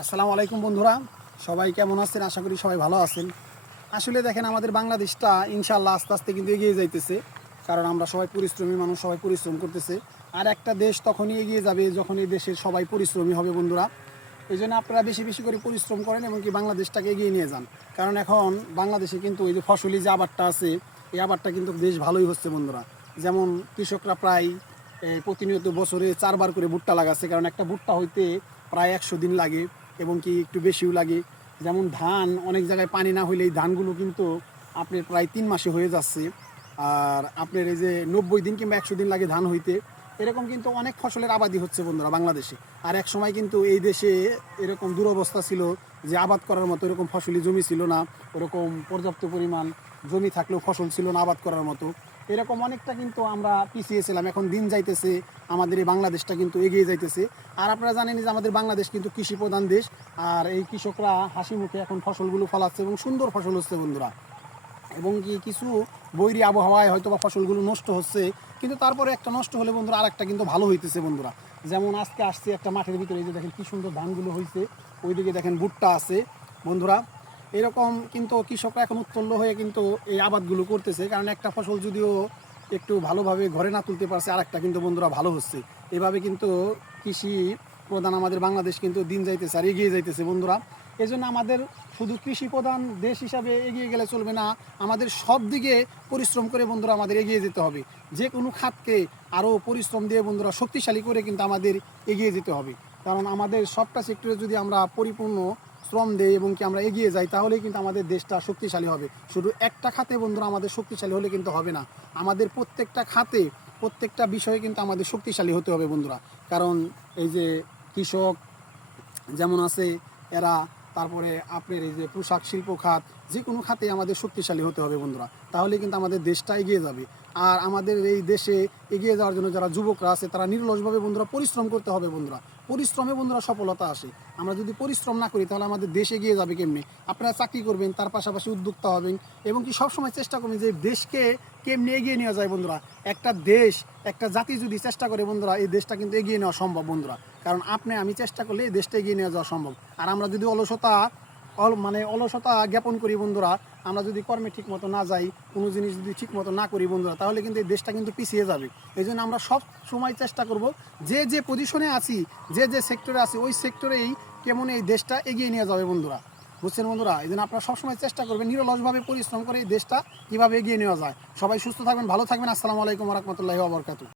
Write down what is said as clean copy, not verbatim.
আসসালামু আলাইকুম বন্ধুরা, সবাই কেমন আছেন? আশা করি সবাই ভালো আছেন। আসলে দেখেন, আমাদের বাংলাদেশটা ইনশাআল্লাহ আস্তে আস্তে কিন্তু এগিয়ে যাইতেছে। কারণ আমরা সবাই পরিশ্রমী মানুষ, সবাই পরিশ্রম করতেছে। আর একটা দেশ তখনই এগিয়ে যাবে যখন এই দেশের সবাই পরিশ্রমী হবে বন্ধুরা। এই জন্য আপনারা বেশি বেশি করে পরিশ্রম করেন এবং কি বাংলাদেশটাকে এগিয়ে নিয়ে যান। কারণ এখন বাংলাদেশে কিন্তু এই যে ফসলি যে আবাদটা আছে, এই আবাদটা কিন্তু বেশ ভালোই হচ্ছে বন্ধুরা। যেমন কৃষকরা প্রায় প্রতিনিয়ত বছরে 4 বার করে ভুট্টা লাগাচ্ছে। কারণ একটা ভুট্টা হইতে প্রায় 100 দিন লাগে এবং কি একটু বেশিও লাগে। যেমন ধান অনেক জায়গায় পানি না হইলে এই ধানগুলো কিন্তু আপনার প্রায় 3 মাসে হয়ে যাচ্ছে। আর আপনার এই যে 90 দিন কিংবা 100 দিন লাগে ধান হইতে। এরকম কিন্তু অনেক ফসলের আবাদি হচ্ছে বন্ধুরা বাংলাদেশে। আর এক সময় কিন্তু এই দেশে এরকম দুরবস্থা ছিল যে আবাদ করার মতো এরকম ফসলি জমি ছিল না, ওরকম পর্যাপ্ত পরিমাণ জমি থাকলেও ফসল ছিল না আবাদ করার মতো। এরকম অনেকটা কিন্তু আমরা পিছিয়েছিলাম। এখন দিন যাইতেছে, আমাদের এই বাংলাদেশটা কিন্তু এগিয়ে যাইতেছে। আর আপনারা জানেন যে আমাদের বাংলাদেশ কিন্তু কৃষি প্রধান দেশ। আর এই কৃষকরা হাসি মুখে এখন ফসলগুলো ফলাচ্ছে এবং সুন্দর ফসল হচ্ছে বন্ধুরা। এবং কি কিছু বৈরী আবহাওয়ায় হয়তো বা ফসলগুলো নষ্ট হচ্ছে, কিন্তু তারপরে একটা নষ্ট হলে বন্ধুরা আর একটা কিন্তু ভালো হইতেছে বন্ধুরা। যেমন আজকে আসছে একটা মাঠের ভিতরে, এই যে দেখেন কি সুন্দর ধানগুলো হয়েছে, ওইদিকে দেখেন ভুট্টা আছে বন্ধুরা। এরকম কিন্তু কৃষকরা এখন উৎফুল্ল হয়ে কিন্তু এই আবাদগুলো করতেছে। কারণ একটা ফসল যদিও একটু ভালোভাবে ঘরে না তুলতে পারছে, আর একটা কিন্তু বন্ধুরা ভালো হচ্ছে। এভাবে কিন্তু কৃষি প্রধান আমাদের বাংলাদেশ কিন্তু দিন যাইতেছে আর এগিয়ে যাইতেছে বন্ধুরা। এই জন্য আমাদের শুধু কৃষি প্রধান দেশ হিসাবে এগিয়ে গেলে চলবে না, আমাদের সব দিকে পরিশ্রম করে বন্ধুরা আমাদের এগিয়ে যেতে হবে। যে কোনো খাতকে আরও পরিশ্রম দিয়ে বন্ধুরা শক্তিশালী করে কিন্তু আমাদের এগিয়ে যেতে হবে। কারণ আমাদের সবটা সেক্টরে যদি আমরা পরিপূর্ণ শ্রম দেই এবং কি আমরা এগিয়ে যাই, তাহলেই কিন্তু আমাদের দেশটা শক্তিশালী হবে। শুধু একটা খাতে বন্ধুরা আমাদের শক্তিশালী হলে কিন্তু হবে না, আমাদের প্রত্যেকটা খাতে প্রত্যেকটা বিষয়ে কিন্তু আমাদের শক্তিশালী হতে হবে বন্ধুরা। কারণ এই যে কৃষক যেমন আছে এরা, তারপরে আপনার এই যে পোশাক শিল্প খাত, যে কোনো খাতে আমাদের শক্তিশালী হতে হবে বন্ধুরা। তাহলে কিন্তু আমাদের দেশটা এগিয়ে যাবে। আর আমাদের এই দেশে এগিয়ে যাওয়ার জন্য যারা যুবকরা আছে তারা নির্লসভাবে বন্ধুরা পরিশ্রম করতে হবে বন্ধুরা। পরিশ্রমে বন্ধুরা সফলতা আসে। আমরা যদি পরিশ্রম না করি তাহলে আমাদের দেশ এগিয়ে যাবে কেমনি? আপনারা চাকরি করবেন, তার পাশাপাশি উদ্যোক্তা হবেন এবং কি সবসময় চেষ্টা করবেন যে দেশকে কেমনি এগিয়ে নেওয়া যায় বন্ধুরা। একটা দেশ, একটা জাতি যদি চেষ্টা করে বন্ধুরা, এই দেশটা কিন্তু এগিয়ে নেওয়া সম্ভব বন্ধুরা। কারণ আপনি আমি চেষ্টা করলে এই দেশটা এগিয়ে নিয়ে যাওয়া সম্ভব। আর আমরা যদি অলসতা জ্ঞাপন করি বন্ধুরা, আমরা যদি কর্মে ঠিক মতো না যাই, কোনো জিনিস যদি ঠিক মতো না করি বন্ধুরা, তাহলে কিন্তু এই দেশটা কিন্তু পিছিয়ে যাবে। এই জন্য আমরা সব সময় চেষ্টা করব যে যে পজিশনে আছি, যে যে সেক্টরে আছি, ওই সেক্টরেই কেমন এই দেশটা এগিয়ে নিয়ে যাবে বন্ধুরা। বুঝছেন বন্ধুরা? এই জন্য আপনারা সবসময় চেষ্টা করবেন নিরলসভাবে পরিশ্রম করে এই দেশটা কীভাবে এগিয়ে নেওয়া যায়। সবাই সুস্থ থাকবেন, ভালো থাকবেন। আসসালামু আলাইকুম ওয়া রাহমাতুল্লাহি ওয়া বারাকাতুহু।